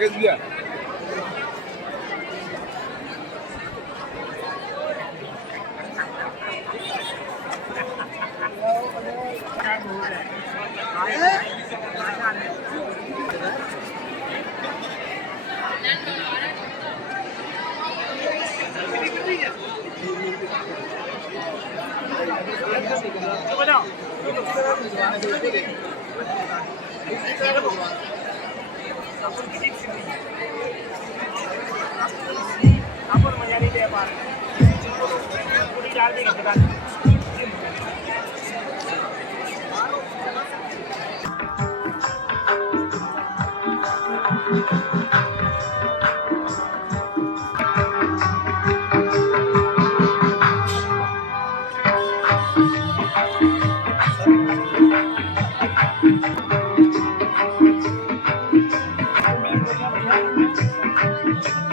लगेच घ्या.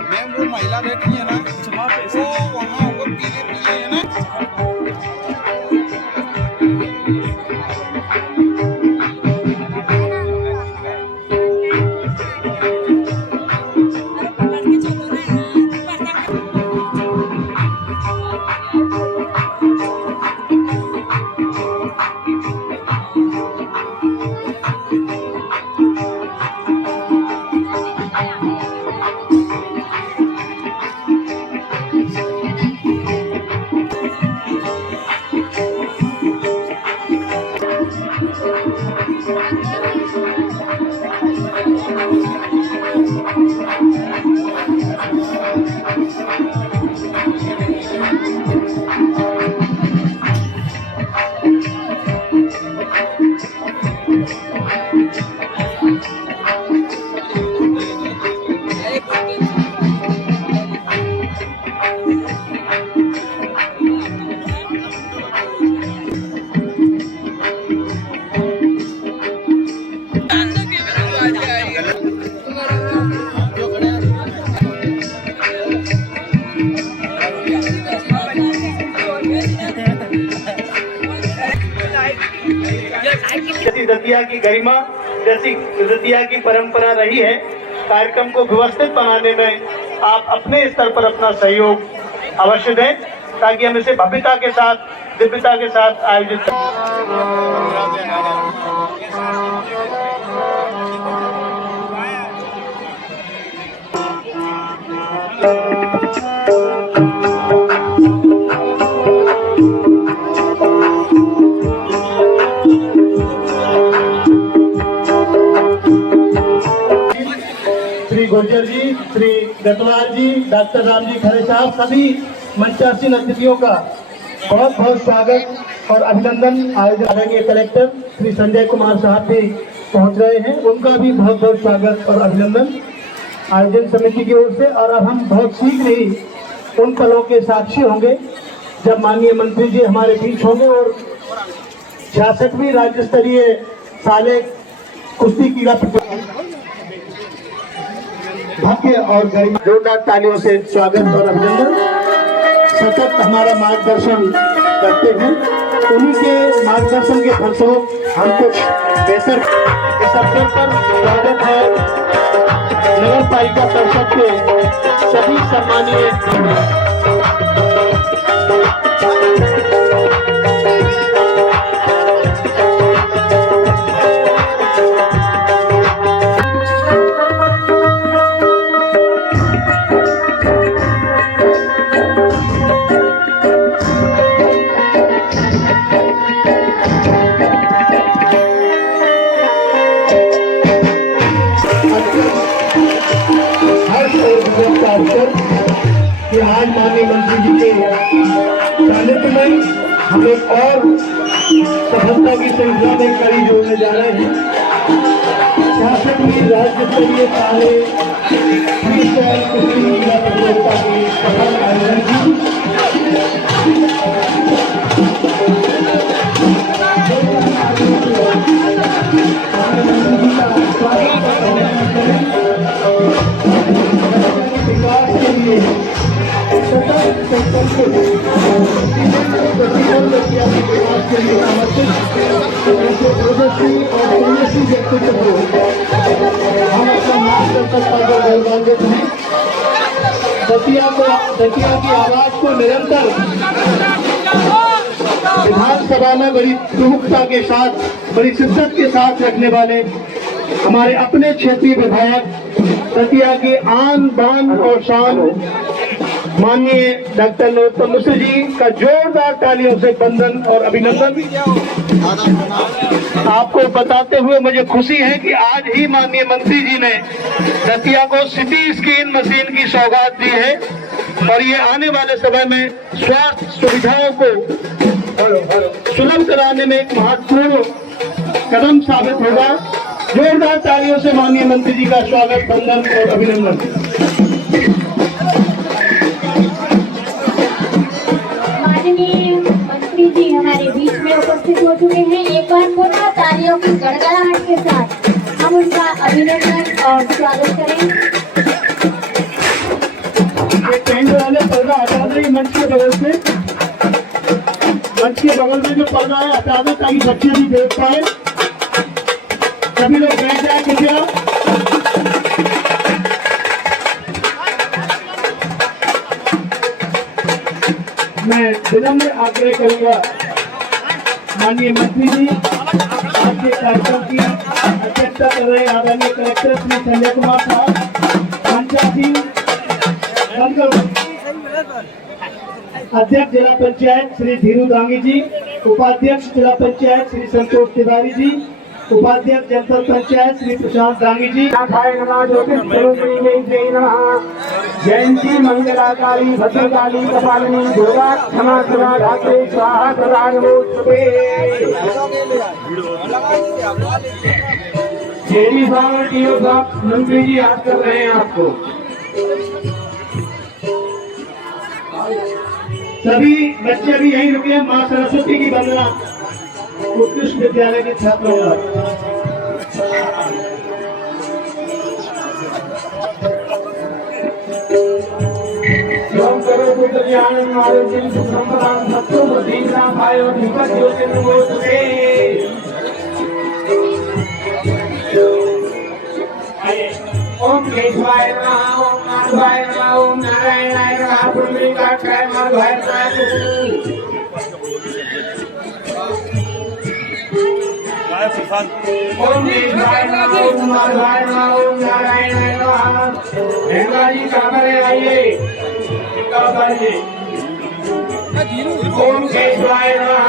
मैम वो महिला बैठी है ना, वो वहाँ वो पीले पीले है ना. जैसी दतिया की गरिमा, जैसी दतिया की परंपरा रही है, कार्यक्रम को व्यवस्थित बनाने में आप अपने स्तर पर अपना सहयोग अवश्य दें, ताकि हम इसे भव्यता के साथ, दिव्यता के साथ आयोजित श्री गुर्जर जी, श्री गतवाल जी, डॉक्टर राम जी खरे साहब, सभी मंचासीन अतिथियों का बहुत बहुत स्वागत और अभिनंदन। आयोजन कलेक्टर श्री संजय कुमार साहब भी पहुंच रहे हैं, उनका भी बहुत बहुत स्वागत और अभिनंदन आयोजन समिति की ओर से। और अब हम बहुत शीघ्र ही उन पलों के साक्षी होंगे जब माननीय मंत्री जी हमारे बीच होंगे और 66वीं राज्य स्तरीय साले कुश्ती क्रीड़ा भव्य और गरिमा जोरदार तालियों से स्वागत और अभिनंदन। सतत हमारा मार्गदर्शन करते हैं, उन्हीं के मार्गदर्शन के फलस्वरूप हम कुछ बेहतर इस अवसर पर स्वागत है नगर पालिका परिषद के सभी सम्मानीय कि आज माननीय मंत्री जी के सानिध्य में हम एक और सफलता की श्रृंखला में कड़ी जोड़ने जा रहे हैं। 66वीं राज्य स्तरीय साले फ्रीस्टाइल कुश्ती क्रीड़ा प्रतियोगिता की सफल आयोजन व्यक्तित्व को हम अपना मार्गदर्शक पाकर गौरवान्वित हैं। दतिया की आवाज को निरंतर विधानसभा में बड़ी प्रमुखता के साथ, बड़ी शिद्दत के साथ रखने वाले हमारे अपने क्षेत्रीय विधायक, दतिया की आन बान और शान माननीय डॉक्टर नरोत्तम मिश्र जी का जोरदार तालियों से वंदन और अभिनंदन। आपको बताते हुए मुझे खुशी है कि आज ही माननीय मंत्री जी ने दतिया को सिटी स्कैन मशीन की सौगात दी है और ये आने वाले समय में स्वास्थ्य सुविधाओं को सुलभ कराने में एक महत्वपूर्ण कदम साबित होगा। जोरदार तालियों से माननीय मंत्री जी का स्वागत, वंदन और अभिनंदन। माननीय मंत्री जी हमारे बीच में उपस्थित हो चुके हैं। एक बार पुनः तालियों की गड़गड़ाहट के साथ हम उनका अभिनंदन और स्वागत करें। टेंट वाले पर्दा हटा दें मंच के बगल से, मंच के बगल में जो पर्दा है हटा दें ताकि बच्चे भी देख पाए। सभी लोग बैठ जाए कृपया। मैं विनम्र आग्रह करूंगा माननीय मंत्री जी, आज के कार्यक्रम की अध्यक्षता कर रहे आदरणीय कलेक्टर श्री संजय कुमार साहब, मंचासीन अध्यक्ष जिला पंचायत श्री धीरू दांगी जी, उपाध्यक्ष जिला पंचायत श्री संतोष तिवारी जी, उपाध्यक्ष जनपद पंचायत श्री प्रशांत दांगी जी। जयंती मंगलाकारी भद्रकाली कपालिनी दुर्गा क्षमा सदा धात्री स्वाहा सदा नमोस्तुते। मंत्री जी याद कर रहे हैं आपको। सभी बच्चे भी यहीं रुके हैं। माँ सरस्वती की वंदना उत्कृष्ट विद्यालय के छात्रों का। ओम केशवाय नमः, ओम माधवाय नमः, ओम नारायणाय नमः, पुंडरीकाक्षाय माधवाय नमः। ओम केशवाय नमः, ओम माधवाय नमः, ओम नारायणाय नमः। गंगा जी कामरे आइए, ओम केशवाय नमः,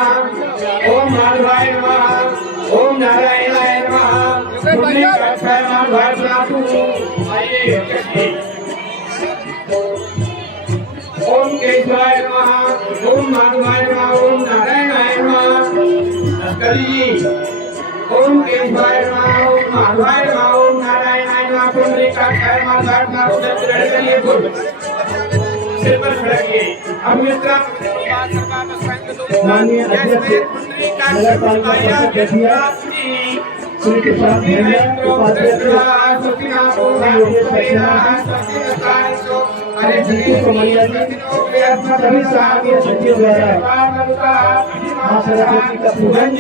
ओम माधवाय नमः, ओम नारायणाय नमः, पुंडरीकाक्षाय माधवाय नमः। ओम केशवाय नमः, ओम माधवाय नमः, ओम नारायणाय नमः। ओम केशवाय नमः, ओम माधवाय नमः, ओम नारायणाय नमः, पुंडरीकाक्षाय माधवाय नमः। सिर पर खड़िए। अब मित्र माननीय अध्यक्ष नगर पालिका दतिया श्री प्रसाद भैया, उपाध्यक्ष सभी साथी सचिव द्वारा मां सरस्वती का पूजन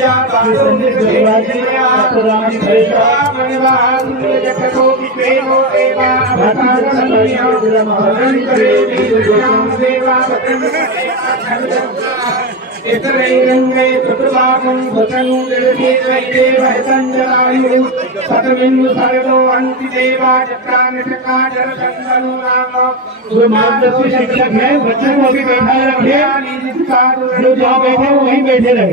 मार्गदर्शी शिक्षक है। बच्चों को भी बैठा रखिए, जो जहाँ बैठे वहीं बैठे रहे।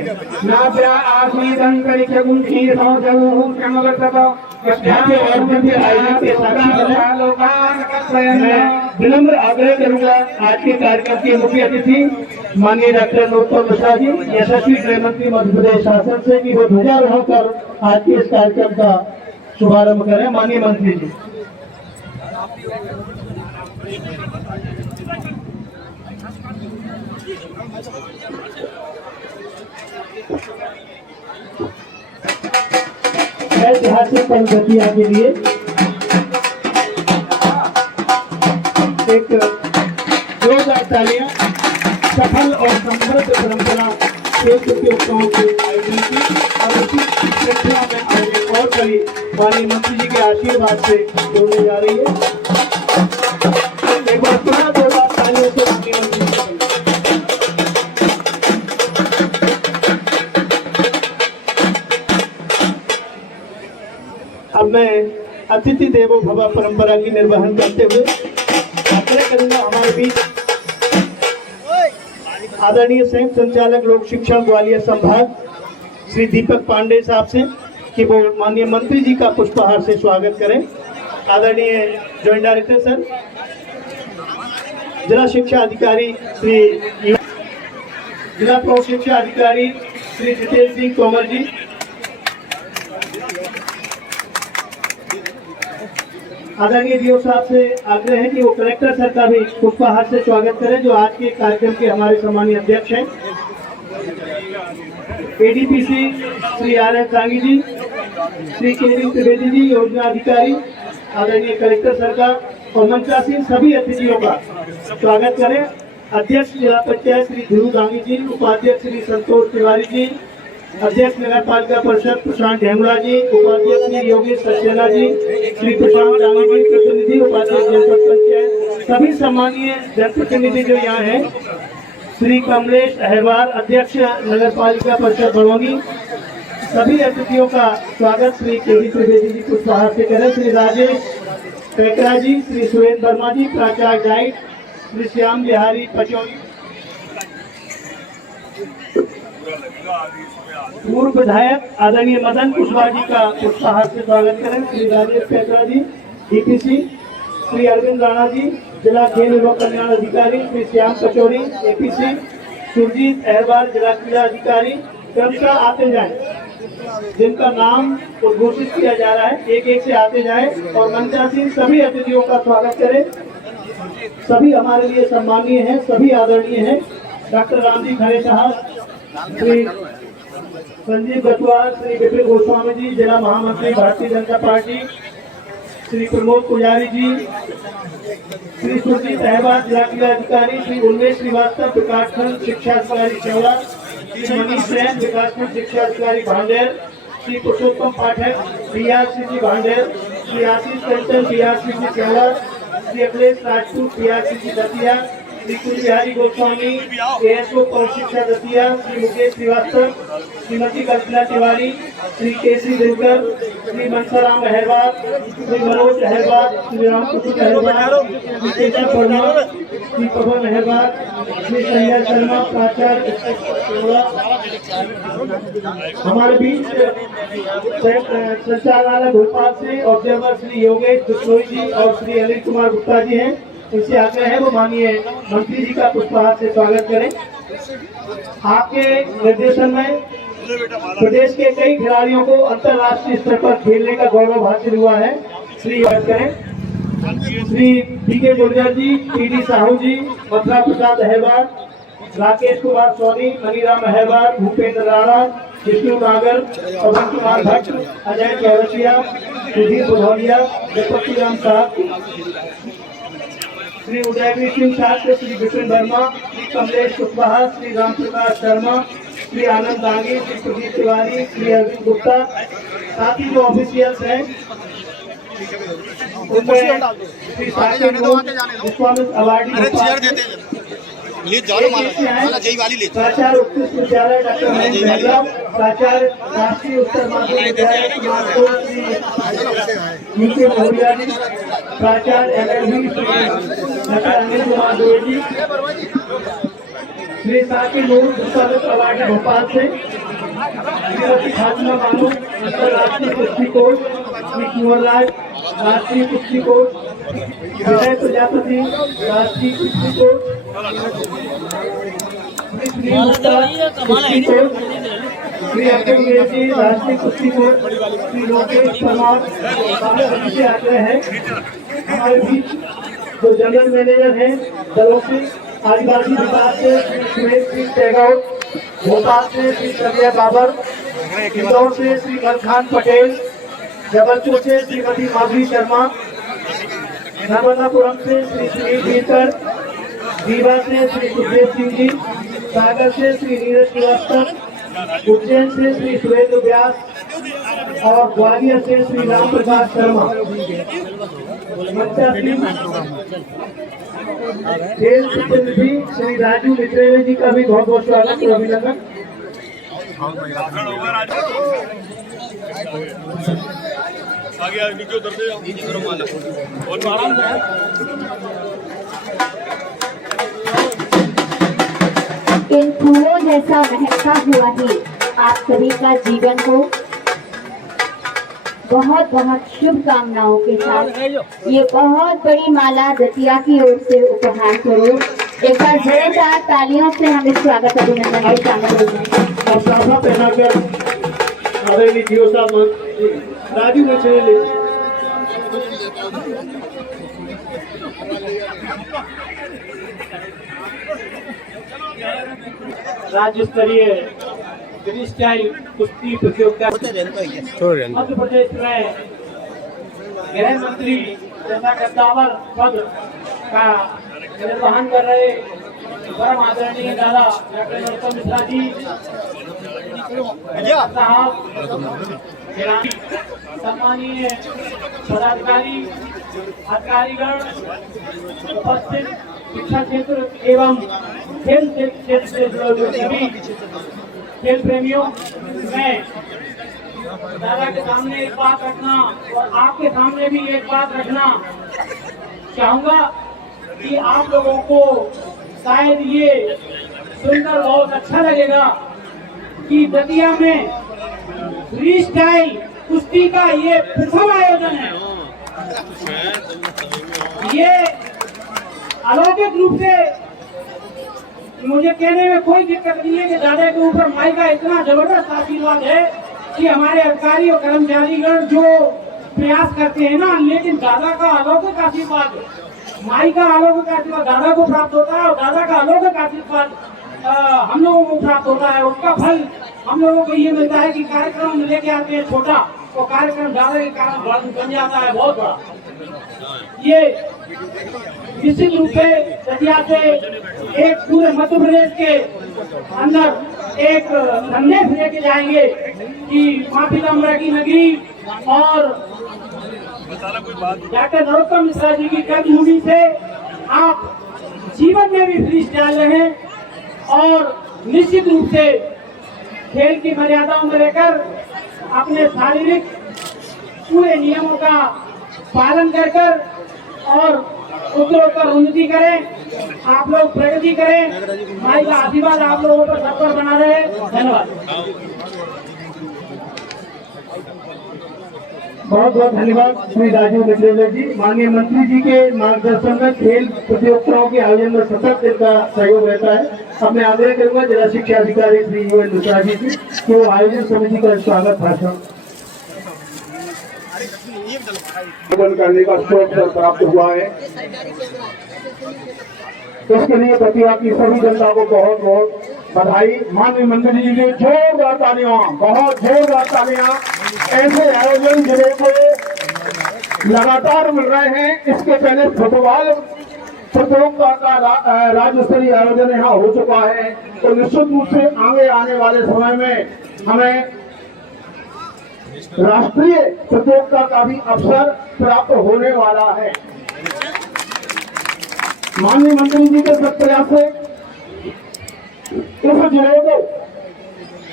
विनम्र आग्रह करूंगा आज के कार्यक्रम के मुख्य अतिथि माननीय डॉक्टर नरोत्तम मिश्रा जी, यशस्वी गृह मंत्री मध्य प्रदेश शासन से, कि वो ध्वजारोहण कर आज के इस कार्यक्रम का शुभारंभ करें। माननीय मंत्री जी। ऐतिहासिक पल दतिया के लिए एक जोरदार तालियां। सफल और समृद्ध परंपरा खेल प्रतियोगिताओं के आयोजन की और उसी श्रृंखला में आज एक और कड़ी माननीय मंत्री जी के आशीर्वाद से जोड़ने जा रही है। एक बार पुनः दो बार तालियों से माननीय मंत्री जी को अब मैं अतिथि देवो भव परंपरा की निर्वहन करते हुए आग्रह करूंगा हमारे बीच आदरणीय संयुक्त संचालक लोक शिक्षण ग्वालियर संभाग श्री दीपक पांडे साहब से कि वो माननीय मंत्री जी का पुष्पहार से स्वागत करें। आदरणीय जॉइंट डायरेक्टर सर, जिला शिक्षा अधिकारी श्री जिला प्रौढ़ शिक्षा अधिकारी श्री जितेंद्र सिंह तोमर जी, आदरणीय डीओ साहब से आग्रह है कि वो कलेक्टर सर का भी पुष्पहार से स्वागत करें जो आज के कार्यक्रम के हमारे सम्मानीय अध्यक्ष हैं। ADPC Shri RS. सांगी जी, श्री के.डी. त्रिवेदी जी योजना अधिकारी, आदरणीय कलेक्टर सर का और मंचासीन सभी अतिथियों का स्वागत करें। अध्यक्ष जिला पंचायत श्री ध्रुव गांगी जी, उपाध्यक्ष श्री संतोष तिवारी जी, अध्यक्ष नगर पालिका परिषद प्रशांत ढेंगड़ा जी, उपाध्यक्ष श्री योगेश सक्सेना जी, श्री प्रशांत डांगी जी, प्रतिनिधि उपाध्यक्ष जनपद पंचायत, सभी सम्मानीय जनप्रतिनिधि जो यहाँ हैं, श्री कमलेश अहरवार अध्यक्ष नगर पालिका परिषद बड़ोनी, सभी अतिथियों का स्वागत श्री के.डी. त्रिवेदी जी पुष्पहार से करें। श्री राजेश पैकरा जी, श्री सुरेंद्र वर्मा जी प्राचार्य डाइट, श्री श्याम बिहारी पचौरी, पूर्व विधायक आदरणीय मदन कुशवाहा जी का पुष्पहार से स्वागत करें। श्री राजेश पैकरा जी डीपीसी, श्री अरविंद राणा जी जिला खेल एवं कल्याण अधिकारी, श्री श्याम कचौरी एपीसी, सुरजीत अहरवाल जिला क्रीड़ा अधिकारी, क्रमशः आते जाएं। जिनका नाम उद्घोषित किया जा रहा है एक एक से आते जाएं और मंचासीन सभी अतिथियों का स्वागत करें। सभी हमारे लिए सम्मानीय हैं, सभी आदरणीय हैं। डॉक्टर रामजी खरे साहब, श्री संजीव गतवाल, श्री विपिन गोस्वामी जी जिला महामंत्री भारतीय जनता पार्टी, श्री प्रमोद पुजारी जी, श्री सुरजीत अहरवाल जिला क्रीड़ा अधिकारी, श्री उन्मेष श्रीवास्तव विकासखंड शिक्षा अधिकारी चौड़ा, श्री मनीष जैन विकासखंड शिक्षा अधिकारी भांडेर, श्री पुरुषोत्तम पाठक बीआरसीसी भांडेर, श्री आशीष कंचन बीआरसीसी चौड़ा, श्री अखिलेश राजपूत बीआरसीसी दतिया, श्री कुलबिहारी गोस्वामी एएसओ पौर शिक्षा दतिया, श्री मुकेश श्रीवास्तव, श्रीमती कल्पना तिवारी, श्री केसी दिनकर, श्री मनसाराम अहरवाल, श्री मनोज अहरवाल, श्री रामकृष्ण अहरवाल, श्री केशव वर्मा, श्री पवन अहरवाल, श्री संजय शर्मा प्राचार्य। हमारे बीच संचालनालय भोपाल से ऑब्जर्वर श्री योगेश बिश्नोई जी और श्री अनिल कुमार गुप्ता जी हैं। इनसे आग्रह है वो माननीय मंत्री जी का पुष्पहार से स्वागत करें। आपके निर्देशन में प्रदेश के कई खिलाड़ियों को अंतर्राष्ट्रीय स्तर पर खेलने का गौरव हासिल हुआ है। श्री स्वागत करें। श्री पी.के. गुर्जर जी, टी.डी. साहू जी, मथुरा प्रसाद अहरवाल, राकेश कुमार सोनी, मनीराम अहरवाल, भूपेंद्र राणा, विष्णु नागर, पवन कुमार भट्ट, अजय चौरसिया, सुधीर बुधौलिया, जगपति राम साहब, श्री उदयवीर सिंह साहब, श्री विपिन वर्मा, श्री कमलेश कुशवाहा, श्री राम प्रकाश शर्मा, श्री आनंद दांगी, श्री प्रदीप तिवारी, श्री अरविंद गुप्ता, साथ ही जो ऑफिशियल्स हैं उनमें श्री साकेत विश्वामित्र अवार्डी प्राचार्य उत्कृष्ट विद्यालय डॉक्टर महेंद्र मेहरा, प्राचार्य राष्ट्रीय उत्तर माध्यमिक विद्यालय यूके भोरिया जी, प्राचार्य LLB doctor Anil Kumar Dwivedi, Shri Saket Vishwamitra awardee Bhopal से, श्रीमती फातिमा बानो अंतर्राष्ट्रीय कुश्ती कोच, श्री कुंवर राज राष्ट्रीय कुश्ती कोच, विजय प्रजापति राष्ट्रीय कुश्ती कोच, श्री अब्दुल मेहदी राष्ट्रीय कुश्ती कोच, श्री लोकेश परमार से आग्रह है हमारे बीच जो जनरल मैनेजर हैं दलों से, आदिवासी विकास से श्री सुरेश सिंह टेगौर, भोपाल से श्री कविया बाबर, इंदौर से श्री गलखान पटेल, जबलपुर से श्रीमती माधवी शर्मा, नर्मदापुरम से श्री सुनील बीरकर, रीवा से श्री सुखदेव सिंह जी, सागर से श्री नीरज श्रीवास्तव, उज्जैन से श्री सुरेंद्र व्यास और ग्वालियर से श्री राम प्रकाश शर्मा। खेल प्रतिनिधि श्री राजू मित्रेले जी का भी बहुत बहुत स्वागत और अभिनंदन। आगे नीचे उतर से और आराम इन फूलों जैसा महकता हुआ ही आप सभी का जीवन को बहुत बहुत शुभकामनाओं के साथ ये बहुत बड़ी माला दतिया की ओर से उपहार स्वरूप एक बार जोरदार तालियों से हम इस स्वागत अभिनंदन में शामिल होते हैं। और साफा पहनाकर आदरणीय जीओ साहब राजू मित्रेले राज्य स्तरीय फ्री स्टाइल कुश्ती प्रतियोगिता मध्य प्रदेश में गृह मंत्री तथा कद्दावर पद का निर्वहन कर रहे परम आदरणीय दादा डॉक्टर नरोत्तम मिश्रा जी साहब, सम्मानीय पदाधिकारी अधिकारीगण, उपस्थित शिक्षा क्षेत्र एवं खेल क्षेत्र से जुड़े हुए सभी खेल प्रेमियों, मैं दादा के सामने एक बात रखना और आपके सामने भी एक बात रखना चाहूंगा कि आप लोगों को शायद ये सुनकर बहुत अच्छा लगेगा कि दतिया में फ्री स्टाइल कुश्ती का ये प्रथम आयोजन है। ये अलौकिक रूप से मुझे कहने में कोई दिक्कत नहीं है कि दादा के ऊपर माई का इतना जबरदस्त आशीर्वाद है कि हमारे अधिकारी और कर्मचारीगण जो प्रयास करते हैं ना, लेकिन दादा का अलौकिक आशीर्वाद, माई का अलौकिक आशीर्वाद दादा को प्राप्त होता है और दादा का अलौकिक आशीर्वाद हम लोगों को प्राप्त होता है। उसका फल हम लोगों को ये मिलता है कि कार्यक्रम लेके आते हैं छोटा तो कार्यक्रम दादा के कारण बन जाता है बहुत बड़ा। ये निश्चित रूप से दतिया से एक पूरे मध्य प्रदेश के अंदर एक संदेश लेके जाएंगे कि माँ पीताम्बरा की नगरी और डॉक्टर नरोत्तम मिश्रा जी की कर्मभूमि से आप जीवन में भी फ्री स्टाइल रहें और निश्चित रूप से खेल की मर्यादाओं में रहकर अपने शारीरिक पूरे नियमों का पालन कर और उत्तरोत्तर उन्नति करें, आप लोग प्रगति करें। माई का आशीर्वाद आप लोगों पर सब पर बना रहे। धन्यवाद। बहुत बहुत धन्यवाद श्री राजू मित्रेले जी। माननीय मंत्री जी के मार्गदर्शन में खेल प्रतियोगिताओं के आयोजन में सतत इनका सहयोग रहता है। अब मैं आग्रह करूंगा जिला शिक्षा अधिकारी श्री UN मिश्रा जी से कि वो आयोजन समिति का स्वागत भाषण करने का शौक प्राप्त हुआ है। इसके लिए दतिया की सभी जनता को बहुत बहुत बधाई। माननीय मंत्री जी के जोरदार तालियां, बहुत जोरदार तालियां। ऐसे आयोजन जिले को लगातार मिल रहे हैं। इसके पहले फुटबॉल प्रतियोगिता का राज्य स्तरीय आयोजन यहाँ हो चुका है, तो निश्चित रूप से आगे आने वाले समय में हमें राष्ट्रीय प्रतियोगिता का भी अवसर प्राप्त होने वाला है। माननीय मंत्री जी के सख्त प्रयास से इस जिले को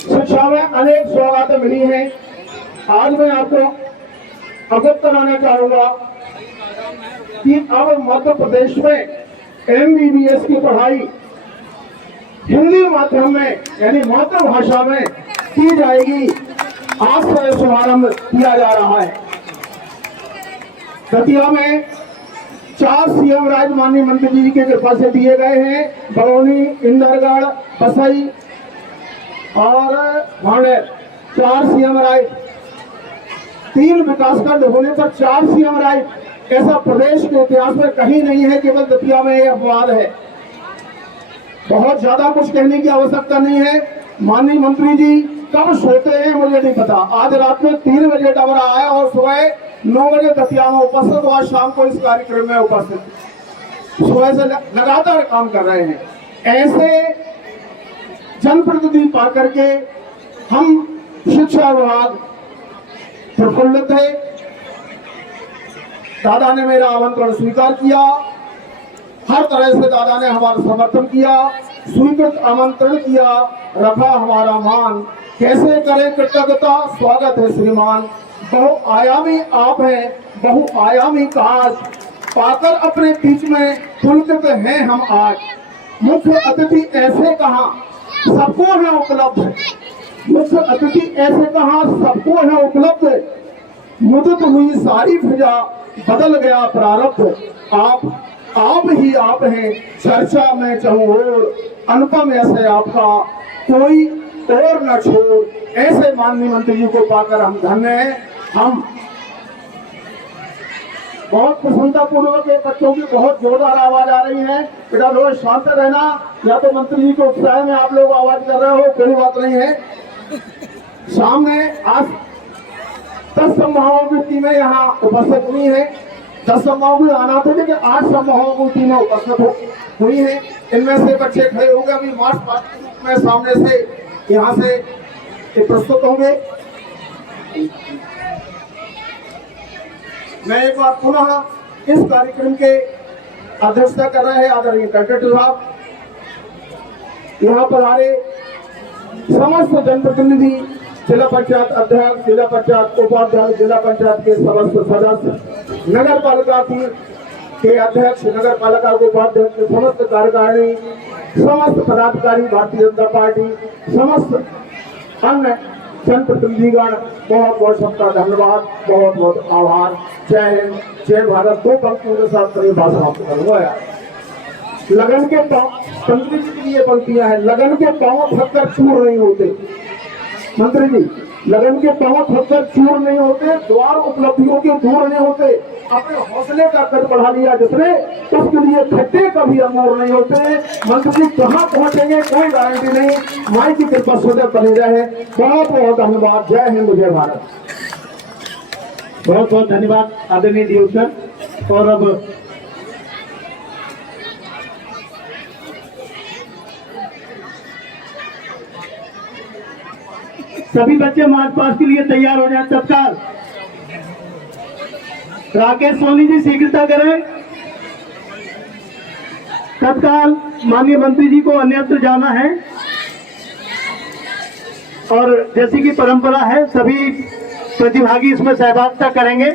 शिक्षा में अनेक सौगातें मिली हैं। आज मैं आपको अवगत कराना चाहूंगा कि अब मध्य प्रदेश में MBBS की पढ़ाई हिंदी माध्यम में यानी मातृभाषा में की जाएगी। आज से शुभारंभ किया जा रहा है। दतिया में 4 CM राज माननीय मंत्री जी के कृपा से दिए गए हैं। बरौनी, इंदरगढ़, बसई और भांडेर 4 CM राज, 3 विकासखंड होने पर 4 CM राज। ऐसा प्रदेश के इतिहास में कहीं नहीं है, केवल दतिया में यह अपवाद है। बहुत ज्यादा कुछ कहने की आवश्यकता नहीं है। माननीय मंत्री जी कब सोते हैं मुझे नहीं पता। आज रात में 3 बजे डबरा आया और सुबह 9 बजे दतिया में उपस्थित हुआ, शाम को इस कार्यक्रम में उपस्थित। सुबह से लगातार काम कर रहे हैं। ऐसे जनप्रतिनिधि पा करके हम शिक्षा विभाग प्रफुल्लित है। दादा ने मेरा आमंत्रण स्वीकार किया, हर तरह से दादा ने हमारा समर्थन किया, स्वीकृत आमंत्रण किया, रखा हमारा मान। कैसे करें कृतज्ञता, स्वागत है श्रीमान। बहुआयामी आप हैं, बहुआयामी काज पाकर अपने बीच में पुलकित हैं हम आज। मुख्य अतिथि ऐसे कहा सबको है उपलब्ध, मुख्य अतिथि ऐसे कहा सबको है उपलब्ध। मुदत हुई सारी फिजा, बदल गया प्रारब्ध। आप ही आप हैं, चर्चा में चहुओर, अनुपम ऐसे आपका कोई और न छोड़। ऐसे माननीय मंत्री जी को पाकर हम धन्य हैं। हम बहुत प्रसन्नता पूर्वक बच्चों की बहुत जोरदार आवाज आ रही है। बेटा रोज शांत रहना, या तो मंत्री जी के उत्साह में आप लोग आवाज कर रहे हो, कोई बात नहीं है। सामने आज 10 समूहों की टीमें यहाँ उपस्थित हुई है। 10 समूहों की आना थे, लेकिन 8 समूहों की टीमें उपस्थित हुई है। इनमें से बच्चे खड़े हो गए, अभी मार्च पास्ट के रूप में सामने से यहाँ से प्रस्तुत होंगे। मैं एक बार पुनः इस कार्यक्रम के अध्यक्षता कर रहे हैं आदरणीय कलेक्टर साहब। यहाँ पर आए समस्त जनप्रतिनिधि, जिला पंचायत अध्यक्ष, जिला पंचायत उपाध्यक्ष, जिला पंचायत के समस्त सदस्य, नगर पालिका के अध्यक्ष, नगर पालिका के उपाध्यक्ष, समस्त कार्यकारिणी, समस्त पदाधिकारी, भारतीय जनता पार्टी, समस्त अन्य जनप्रतिनिधिगण, बहुत बहुत सबका धन्यवाद, बहुत बहुत आभार। जय हिंद, जय भारत। 2 पंक्तियों के साथ कई बात समाप्त करूंगा यार। लगन के पांव, मंत्री जी की ये पंक्तियां हैं, लगन के पांव थककर चूर नहीं होते। मंत्री जी, लगन के पांव थककर चूर नहीं होते, द्वार उपलब्धियों के दूर नहीं होते। अपने हौसले का कद बढ़ा लिया जिसने, उसके लिए खट्टे कभी अमूर नहीं होते। मंत्री जी कहाँ पहुंचेंगे कोई गारंटी नहीं। माई की कृपा सदैव बनी रहे। बहुत बहुत धन्यवाद। जय हिंद, जय भारत। बहुत बहुत धन्यवाद आदरणीय डी सर। और अब सभी बच्चे मार्च पास्ट के लिए तैयार हो जाए तत्काल। राकेश सोनी जी शीघ्रता करें तत्काल। माननीय मंत्री जी को अन्यत्र जाना है और जैसी कि परंपरा है सभी प्रतिभागी इसमें सहभागिता करेंगे।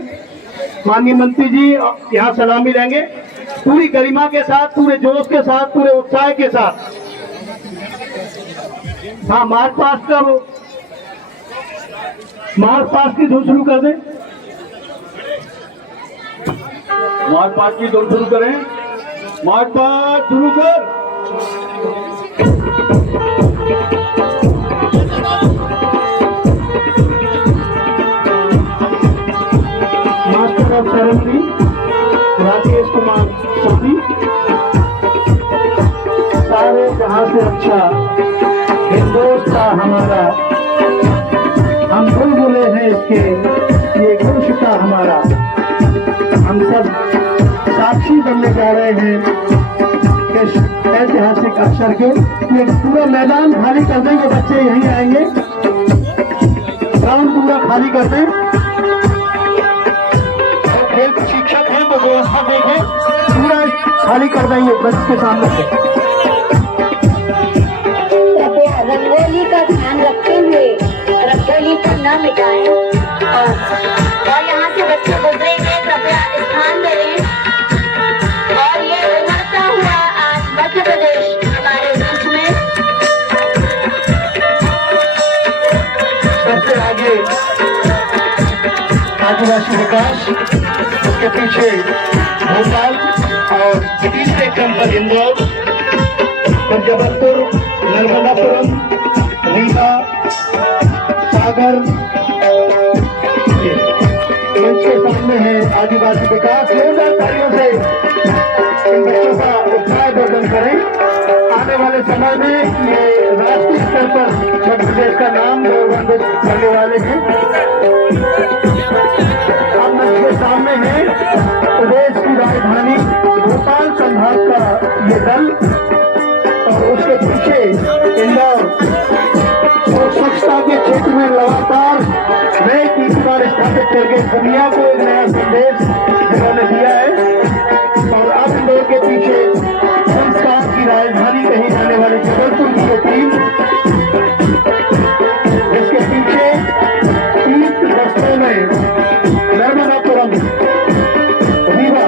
माननीय मंत्री जी यहाँ सलामी लेंगे पूरी गरिमा के साथ, पूरे जोश के साथ, पूरे उत्साह के साथ। हाँ, मार्च पास्ट की धुन शुरू कर दें। मार्च पास्ट की दौड़ शुरू करें। मार्च पास्ट शुरू कर। Master of ceremony Rakesh Kumar Soni. सारे जहां से अच्छा हिंदुस्तान हमारा, हम बुलबुले हैं इसके, ये गुलशिता हमारा। हम सब साक्षी बनने जा रहे हैं इस ऐतिहासिक अवसर के। ये पूरा मैदान खाली कर देंगे, बच्चे यहीं आएंगे, ग्राउंड पूरा खाली कर दें। खेल के शिक्षक हैं वो व्यवस्था देंगे, पूरा खाली कर देंगे बच्चे के सामने से। रंगोली का ध्यान रखते हुए रंगोली को न मिटाएं और यहाँ से बच्चे गुजरेंगे, कृपया स्थान दें। और ये उभरता हुआ आज मध्य प्रदेश हमारे बीच में सबसे आगे आदिवासी विकास, उसके पीछे भोपाल और तीसरे क्रम पर इंदौर, फिर जबलपुर, नर्मदापुरम, रीवा, सागर। इनके सामने है आदिवासी विकास। जोरदार तालियों से इन बच्चों का उत्साह वर्धन करें। आने वाले समय में ये राष्ट्रीय स्तर पर मध्य प्रदेश का नाम गौरवान्वित करने वाले हैं। आप मंच के सामने है प्रदेश की राजधानी भोपाल संभाग का ये दल और उसके पीछे इंदौर के दुनिया को एक नया संदेश जिन्होंने दिया है। और अब इन लोगों के पीछे संस्कार की राजधानी कही जाने वाली जबलपुर की ये टीम, जिसके पीछे 30 दस्तों में नर्मदापुरम, रीवा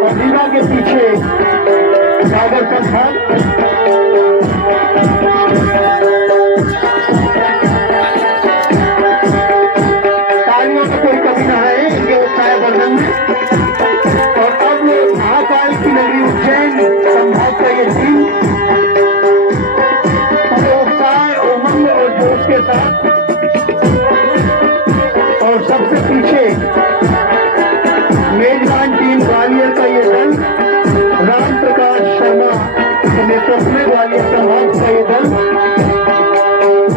और रीवा के पीछे सागर संस्थान, तालियों में कोई कमी ना है इनके उत्साह वर्धन में। और अब महाकाल की नगरी उज्जैन संभाग का ये टीम पूरे उत्साह, उमंग और जोश के साथ, और सबसे पीछे मेजबान टीम ग्वालियर का ये दल, राम प्रकाश शर्मा के नेतृत्व में ग्वालियर संभाग का ये दल।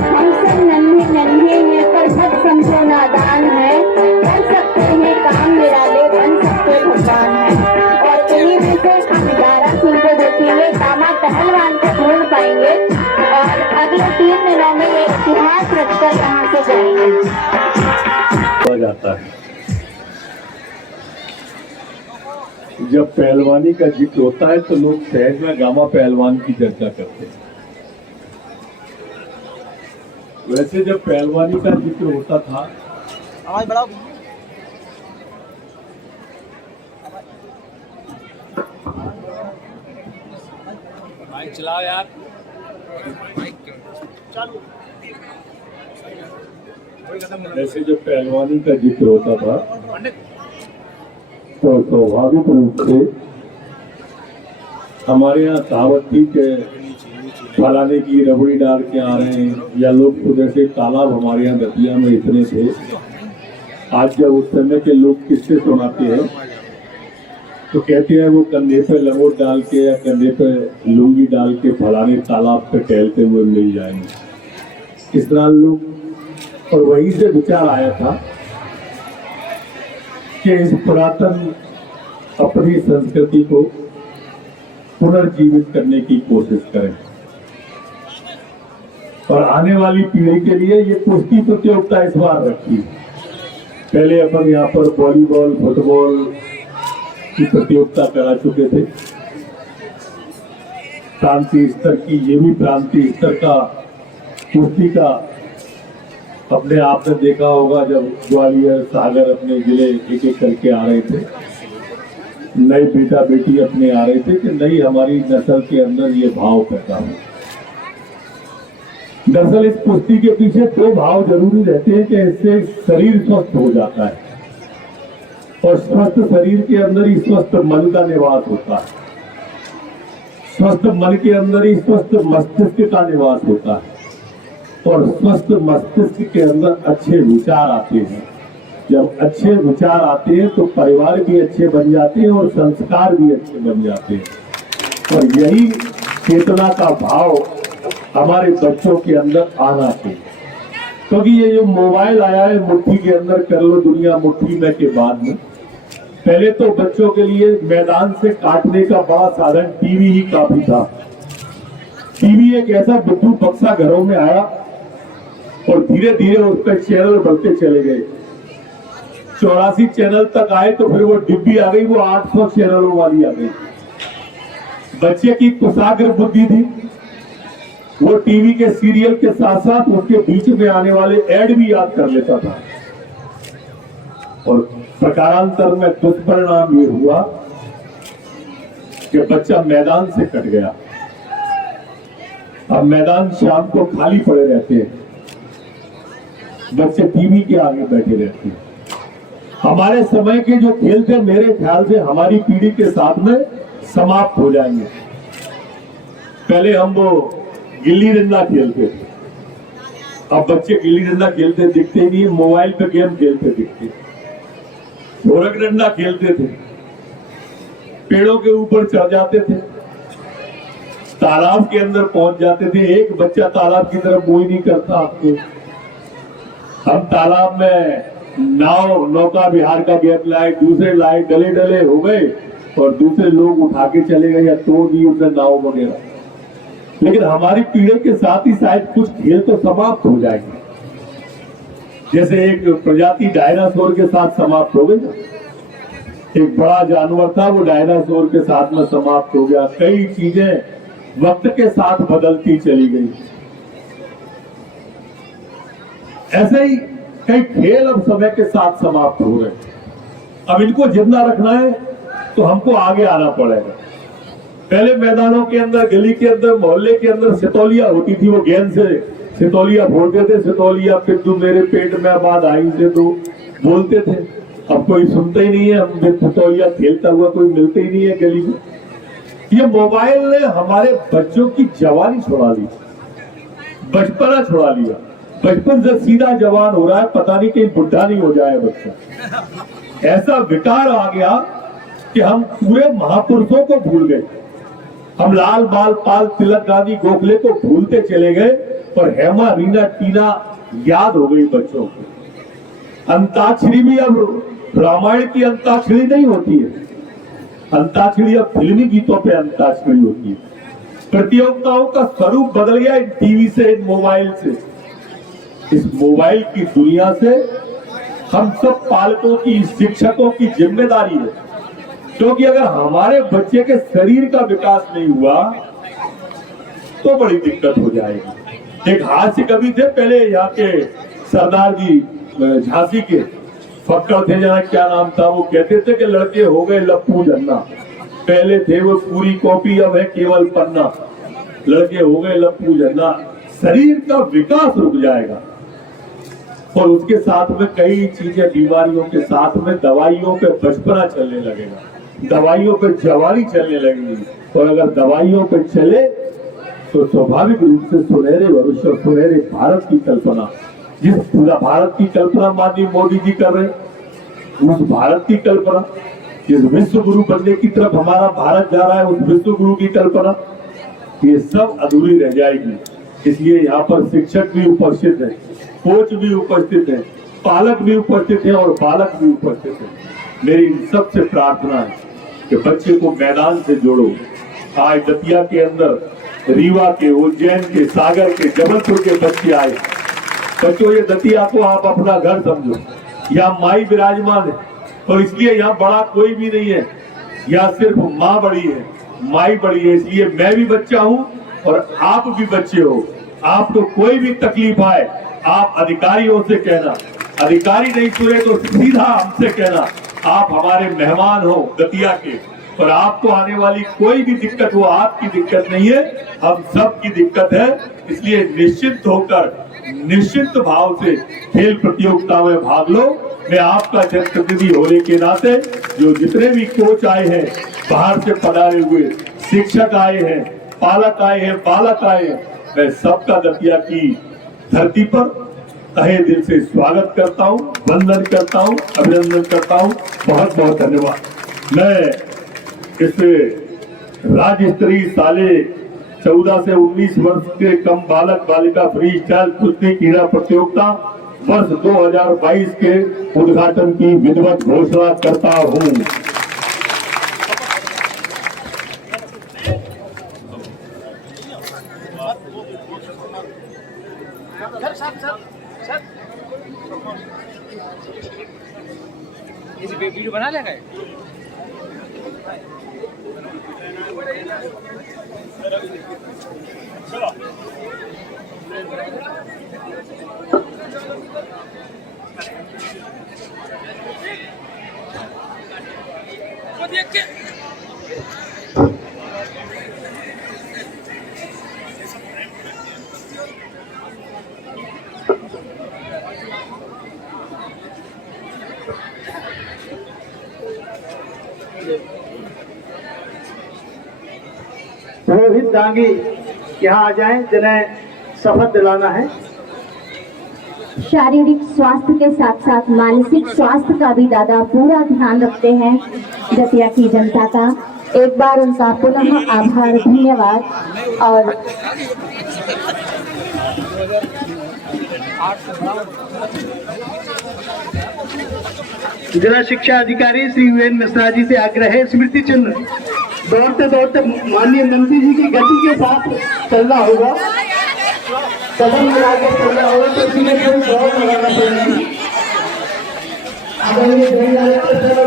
हम सब नन्हे नन्हे हैं पर सब समझो नादान है, कर सकते हैं काम निराले, बन सकते भगवान है। और इन्हीं में से हम 11 सिंह को देखेंगे, कामा पहलवान को ढूंढ पाएंगे और अगले 3 दिनों में ये इतिहास रचकर यहाँ से जाएंगे। जाता है जब पहलवानी का जिक्र होता है तो लोग सहज में गामा पहलवान की चर्चा करते हैं। वैसे जब पहलवानी का जिक्र होता था चलाओ यार। वैसे जब पहलवानी का जिक्र होता था तो स्वाभाविक रूप से हमारे यहाँ कहावत थी कि फलाने की रबड़ी डाल के आ रहे हैं, या लोग तो जैसे तालाब हमारे यहाँ दतिया में इतने थे। आज जब उस समय के लोग किससे सुनाते हैं तो कहते हैं वो कंधे पे लंगोट डाल के या कंधे पे लुंगी डाल के फलाने तालाब पे टहलते हुए मिल जाएंगे। इस तरह लोग, और वहीं से विचार आया था कि इस पुरातन अपनी संस्कृति को पुनर्जीवित करने की कोशिश करें और आने वाली पीढ़ी के लिए ये कुश्ती प्रतियोगिता इस बार रखी। पहले अपन यहाँ पर वॉलीबॉल, फुटबॉल की प्रतियोगिता करा चुके थे। प्रांतीय स्तर की, ये भी प्रांतीय स्तर का कुश्ती का अपने आप में देखा होगा जब ग्वालियर, सागर अपने जिले एक एक करके आ रहे थे, नई बेटा बेटी अपने आ रहे थे कि नई हमारी नस्ल के अंदर ये भाव पैदा हो। दरअसल इस कुश्ती के पीछे 2 भाव जरूरी रहते हैं कि इससे शरीर स्वस्थ हो जाता है और स्वस्थ शरीर के अंदर ही स्वस्थ मन का निवास होता है, स्वस्थ मन के अंदर ही स्वस्थ मस्तिष्क का निवास होता है और स्वस्थ मस्तिष्क के अंदर अच्छे विचार आते हैं। जब अच्छे विचार आते हैं तो परिवार भी अच्छे बन जाते हैं और संस्कार भी अच्छे बन जाते हैं। और यही चेतना का भाव हमारे बच्चों के अंदर आना चाहिए, क्योंकि ये जो मोबाइल आया है मुट्ठी के अंदर, कर लो दुनिया मुट्ठी में के बाद में, पहले तो बच्चों के लिए मैदान से काटने का बड़ा साधन टीवी ही काफी था। टीवी एक ऐसा बुद्धू बक्सा घरों में आया और धीरे धीरे उस पर चैनल बढ़ते चले गए। 84 चैनल तक आए तो फिर वो डिब्बी आ गई, वो 800 चैनलों वाली आ गई। बच्चे की कुशाग्र बुद्धि थी, वो टीवी के सीरियल के साथ साथ उसके बीच में आने वाले ऐड भी याद कर लेता था। और प्रकारांतर में दुष्परिणाम ये हुआ कि बच्चा मैदान से कट गया। अब मैदान शाम को खाली पड़े रहते हैं, बच्चे टीवी के आगे बैठे रहते हैं। हमारे समय के जो खेल थे मेरे ख्याल से हमारी पीढ़ी के साथ में समाप्त हो जाएंगे। पहले हम वो गिल्ली डंडा खेलते थे, अब बच्चे गिल्ली डंडा खेलते दिखते नहीं, मोबाइल पे गेम खेलते दिखते। ढोलक डंडा खेलते थे, पेड़ों के ऊपर चढ़ जाते थे, तालाब के अंदर पहुंच जाते थे। एक बच्चा तालाब की तरफ मुंह नहीं करता आपको। हम तालाब में नौका विहार का गेम लाए, दूसरे लाए, डले डले हो गए और दूसरे लोग उठा के चले गए या तोड़ दी उसने नाव वगैरह। लेकिन हमारी पीढ़ी के साथ ही शायद कुछ खेल तो समाप्त हो जाएंगे। जैसे एक प्रजाति डायनासोर के साथ समाप्त हो गई ना, एक बड़ा जानवर था वो डायनासोर के साथ में समाप्त हो गया। कई चीजें वक्त के साथ बदलती चली गई। ऐसे ही कई खेल अब समय के साथ समाप्त हो रहे। अब इनको जिंदा रखना है तो हमको आगे आना पड़ेगा। पहले मैदानों के अंदर, गली के अंदर, मोहल्ले के अंदर सितौलिया होती थी, वो गेंद से सितौलिया फोड़ते थे। सितौलिया पिद्दू मेरे पेट में आबाद आई से तो बोलते थे। अब कोई सुनता ही नहीं है, हम सितौलिया खेलता हुआ कोई मिलते ही नहीं है गली में। ये मोबाइल ने हमारे बच्चों की जवानी छुड़ा ली, बचपना छुड़ा लिया। बचपन से सीधा जवान हो रहा है, पता नहीं कहीं बुढ़ा नहीं हो जाए बच्चा। ऐसा विकार आ गया कि हम पूरे महापुरुषों को भूल गए। हम लाल बाल पाल तिलक गांधी गोखले को भूलते चले गए और हेमा रीना टीना याद हो गई बच्चों को। अंताक्षरी भी अब रामायण की अंताक्षरी नहीं होती है, अंताक्षरी अब फिल्मी गीतों पे अंताक्षरी होती है। प्रतियोगिताओं का स्वरूप बदल गया इन टीवी से, इन मोबाइल से। इस मोबाइल की दुनिया से हम सब पालकों की, शिक्षकों की जिम्मेदारी है, क्योंकि अगर हमारे बच्चे के शरीर का विकास नहीं हुआ तो बड़ी दिक्कत हो जाएगी। एक हास्य कवि थे पहले यहाँ के, सरदार जी झांसी के, फक्कर थे जहाँ, क्या नाम था, वो कहते थे कि लड़के हो गए लप्पू जन्ना, पहले थे वो पूरी कॉपी अब है केवल पन्ना। लड़के हो गए लप्पू जन्ना। शरीर का विकास रुक जाएगा और उसके साथ में कई चीजें, बीमारियों के साथ में दवाइयों पे बचपना चलने लगेगा, दवाइयों पे जवानी चलने लगेगी। और अगर दवाइयों पे चले तो स्वाभाविक रूप से सुनहरे भविष्य, सुनहरे भारत की कल्पना, जिस पूरा भारत की कल्पना माननीय मोदी जी कर रहे हैं, उस भारत की कल्पना, जिस विश्व गुरु बनने की तरफ हमारा भारत जा रहा है, उस विश्व गुरु की कल्पना, ये सब अधूरी रह जाएगी। इसलिए यहाँ पर शिक्षक भी उपस्थित है, कोच भी उपस्थित है, पालक भी उपस्थित है और बालक भी उपस्थित है। मेरी इन सबसे प्रार्थना है कि बच्चे को मैदान से जोड़ो। आज दतिया के अंदर, रीवा के, उज्जैन के, सागर के, जबलपुर के बच्चे आए। बच्चों, ये दतिया को आप अपना घर समझो। यहाँ माई विराजमान है और इसलिए यहाँ बड़ा कोई भी नहीं है, यहाँ सिर्फ माँ बड़ी है, माई बड़ी है। इसलिए मैं भी बच्चा हूँ और आप भी बच्चे हो। आपको कोई भी तकलीफ आए आप अधिकारियों से कहना, अधिकारी नहीं सुने तो सीधा हमसे कहना। आप हमारे मेहमान हो दतिया के, और आपको आने वाली कोई भी दिक्कत वो आपकी दिक्कत नहीं है, हम सब की दिक्कत है। इसलिए निश्चित होकर, निश्चित भाव से खेल प्रतियोगिता में भाग लो। मैं आपका जनप्रतिनिधि होने के नाते, जो जितने भी कोच आए हैं, बाहर से पधारे हुए शिक्षक आए हैं, पालक आए हैं, बालक आए हैं, मैं सबका दतिया की धरती पर तहे दिल से स्वागत करता हूं, वंदन करता हूं, अभिनंदन करता हूं। बहुत बहुत धन्यवाद। मैं इस राज्य स्तरीय साले 14 से 19 वर्ष के कम बालक बालिका फ्री स्टाइल कुश्ती क्रीड़ा प्रतियोगिता वर्ष 2022 के उद्घाटन की विधिवत घोषणा करता हूं। वीडियो बना लेगा। रोहित दांगी यहाँ आ जाएं, जिन्हें शपथ दिलाना है। शारीरिक स्वास्थ्य के साथ साथ मानसिक स्वास्थ्य का भी दादा पूरा ध्यान रखते हैं दतिया की जनता का। एक बार उनका पुनः आभार, धन्यवाद। और जिला शिक्षा अधिकारी श्री वीरेंद्र मिश्रा जी से आग्रह है, स्मृति चिन्ह दौड़ते दौड़ते माननीय मंत्री जी की गति के साथ चलना होगा, कदम मिला के चलना होगा, तो इसलिए कोई दौड़ लगाना पड़ेगी। अगर ये नहीं आए तो चलो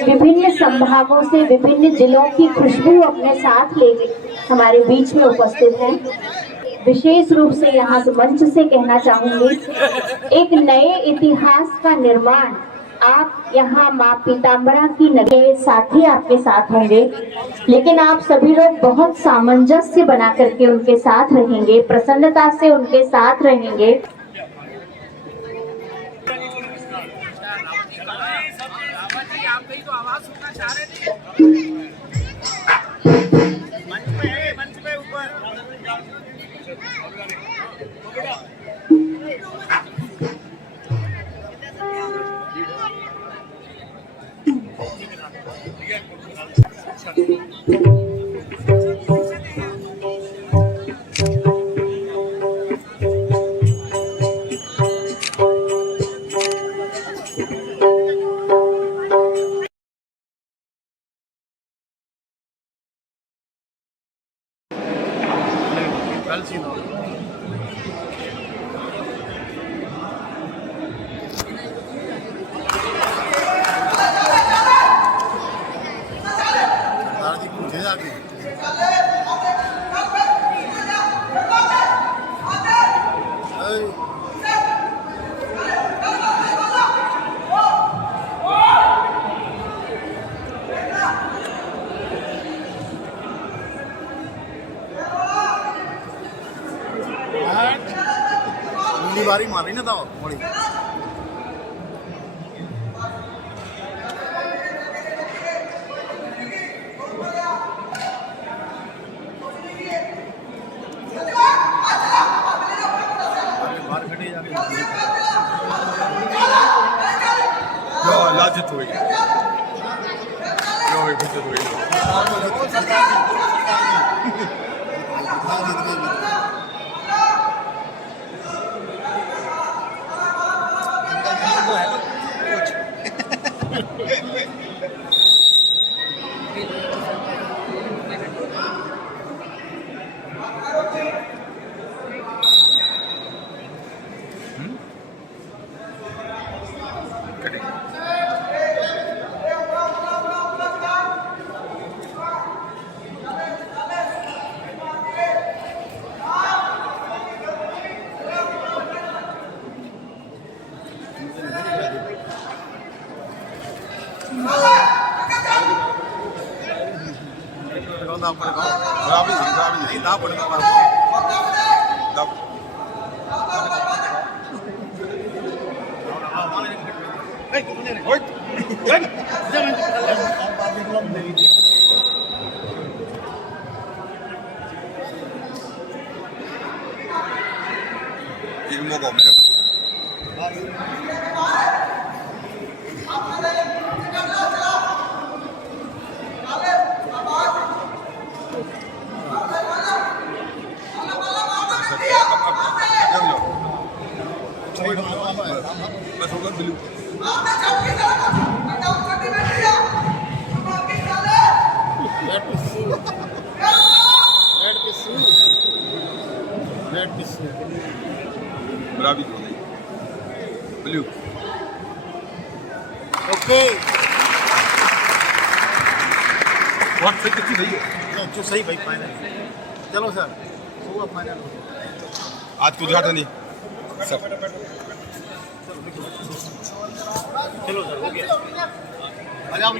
विभिन्न संभागों से विभिन्न जिलों की खुशबू अपने साथ ले हमारे बीच में उपस्थित हैं। विशेष रूप से यहाँ से मंच से कहना चाहूंगी, एक नए इतिहास का निर्माण आप यहाँ माँ पीताम्बरा की नगरी साथी आपके साथ होंगे, लेकिन आप सभी लोग बहुत सामंजस्य बना करके उनके साथ रहेंगे, प्रसन्नता से उनके साथ रहेंगे। बारी मारी ना था बड़ी लाजित हुई एक मौका मिले बस होगा बिल्लू बराबर हो गई ब्लू ओके बहुत सही कितनी सही है जो सही भाई फाइनल चलो सर हुआ फाइनल आज कुछ घाटा नहीं सब चलो सर हो गया आ जाओ